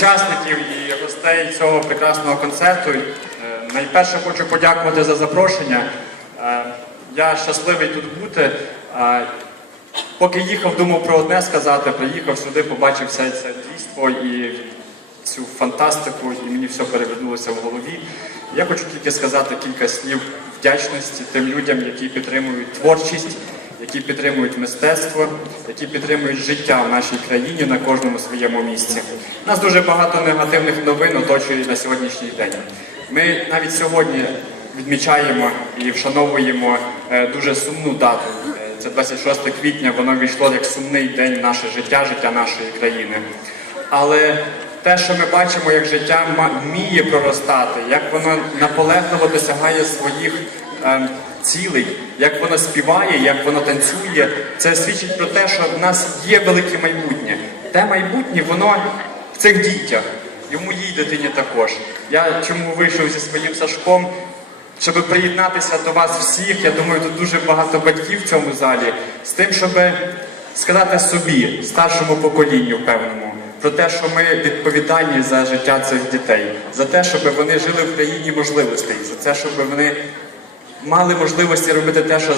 учасників і гостей цього прекрасного концерту. Е, Найперше хочу подякувати за запрошення. Е, Я щасливий тут бути. Е, Поки їхав, думав про одне сказати, приїхав сюди, побачив все це дійство і цю фантастику, і мені все перевернулося в голові. Я хочу тільки сказати кілька слів вдячності тим людям, які підтримують творчість, які підтримують мистецтво, які підтримують життя в нашій країні на кожному своєму місці. Нас дуже багато негативних новин оточує на сьогоднішній день. Ми навіть сьогодні відмічаємо і вшановуємо е, дуже сумну дату. Це 26 квітня, воно війшло як сумний день наше життя, життя нашої країни. Але те, що ми бачимо, як життя вміє проростати, як воно наполегливо досягає своїх е, цілей, як воно співає, як воно танцює, це свідчить про те, що в нас є велике майбутнє. Те майбутнє, воно в цих дітях, і в дитині також. Я чому вийшов зі своїм Сашком? щоб приєднатися до вас всіх. Я думаю, тут дуже багато батьків в цьому залі, з тим, щоб сказати собі, старшому поколінню певному, про те, що ми відповідальні за життя цих дітей, за те, щоб вони жили в країні можливостей, за те, щоб вони мали можливості робити те, що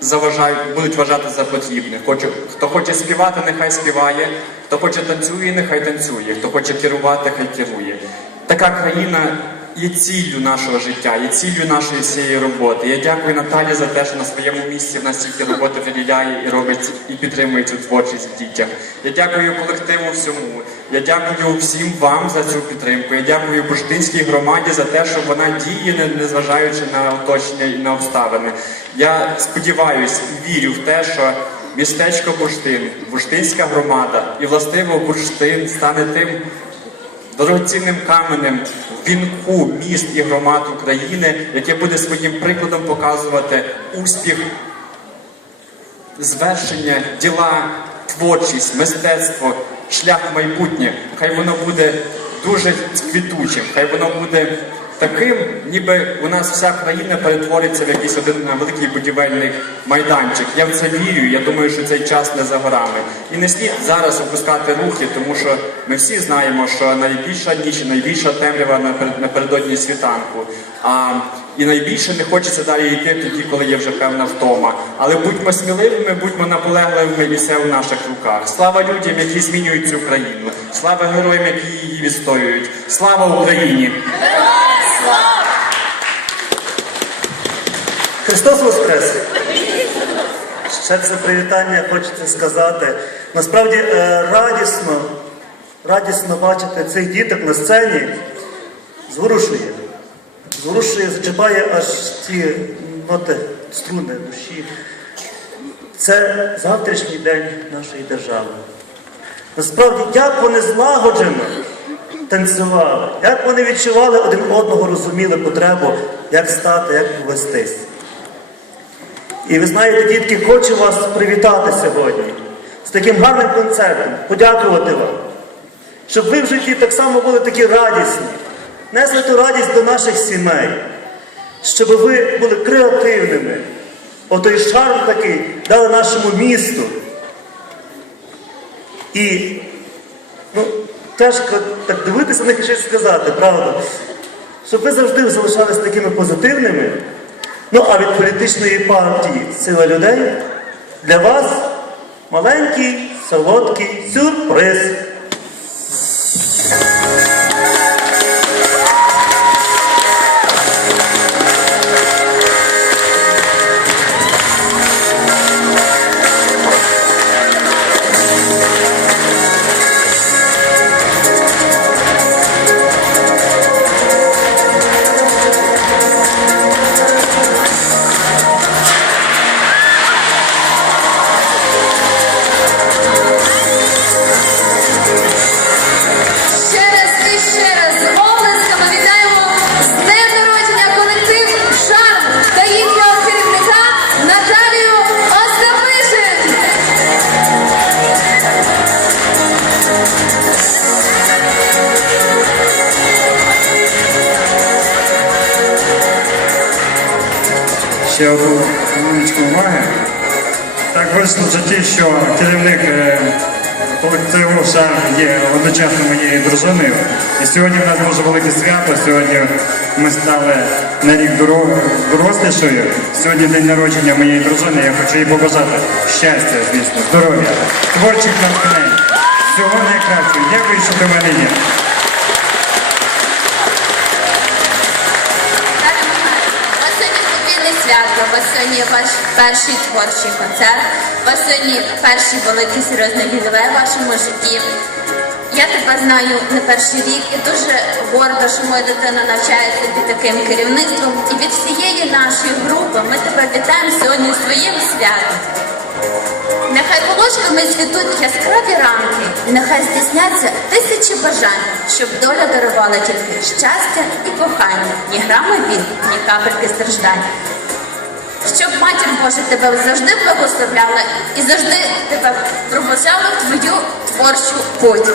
заважають, будуть вважати за потрібне. Хочу, хто хоче співати, нехай співає, хто хоче танцює, нехай танцює, хто хоче керувати, хай керує. Така країна є ціллю нашого життя, є ціллю нашої всієї роботи. Я дякую Наталі за те, що на своєму місці в нас стільки роботи виділяє і робить і підтримує цю творчість в дітях. Я дякую колективу всьому. Я дякую всім вам за цю підтримку. Я дякую Бурштинській громаді за те, що вона діє, не- незважаючи на оточення і на обставини. Я сподіваюся і вірю в те, що містечко Бурштин, Бурштинська громада і властиво Бурштин стане тим дорогоцінним каменем в вінку міст і громад України, яке буде своїм прикладом показувати успіх, звершення, діла, творчість, мистецтво, шлях в майбутнє. Хай воно буде дуже квітучим, хай воно буде таким, ніби у нас вся країна перетвориться в якийсь один великий будівельний майданчик. Я в це вірю. Я думаю, що цей час не за горами. І не слід зараз опускати рухи, тому що ми всі знаємо, що найбільша ніч, найбільша темрява наперед- напередодні світанку. А і найбільше не хочеться далі йти тоді, коли є вже певна втома. Але будьмо сміливими, будьмо наполегливими і все в наших руках. Слава людям, які змінюють цю країну. Слава героям, які її відстоюють. Слава Україні! Христос Воскрес! Ще це привітання хочеться сказати. Насправді е, радісно, радісно бачити цих діток на сцені. Зворушує. Зворушує, зачіпає аж ті ноти, струни душі. Це завтрашній день нашої держави. Насправді, як вони злагоджено танцювали, як вони відчували один одного, розуміли потребу, як стати, як повестись. І ви знаєте, дітки, хочу вас привітати сьогодні з таким гарним концертом, подякувати вам, щоб ви в житті так само були такі радісні, несли ту радість до наших сімей, щоб ви були креативними. Отой шарм такий дали нашому місту. І ну, тяжко так дивитися на щось сказати, правда? Щоб ви завжди залишалися такими позитивними. Ну, а від політичної партії Сила людей для вас маленький солодкий сюрприз. Ще одну хвилиночку уваги. Так вийшло в житті, що керівник е, колективу Шарм є одночасно моєю дружиною. І сьогодні в нас дуже велике свято. Сьогодні ми стали на рік доро- дорослішою. Сьогодні день народження моєї дружини. Я хочу їй побажати щастя, звісно, здоров'я, творчих натхнень. Всього найкращого. Дякую, що в мене є. Свято, вас сьогодні ваш перший творчий концерт, вас сьогодні перший великий серйозний гілеве в вашому житті. Я тебе знаю не перший рік і дуже горда, що моя дитина навчається під таким керівництвом. І від всієї нашої групи ми тебе вітаємо сьогодні своїм святом. Нехай волошками звітуть яскраві рамки, і нехай здійсняться тисячі бажань, щоб доля дарувала тільки щастя і кохання, ні грами біль, ні капельки страждань. Щоб матір Божа тебе завжди благословляла і завжди тебе проводжала в твою творчу путь.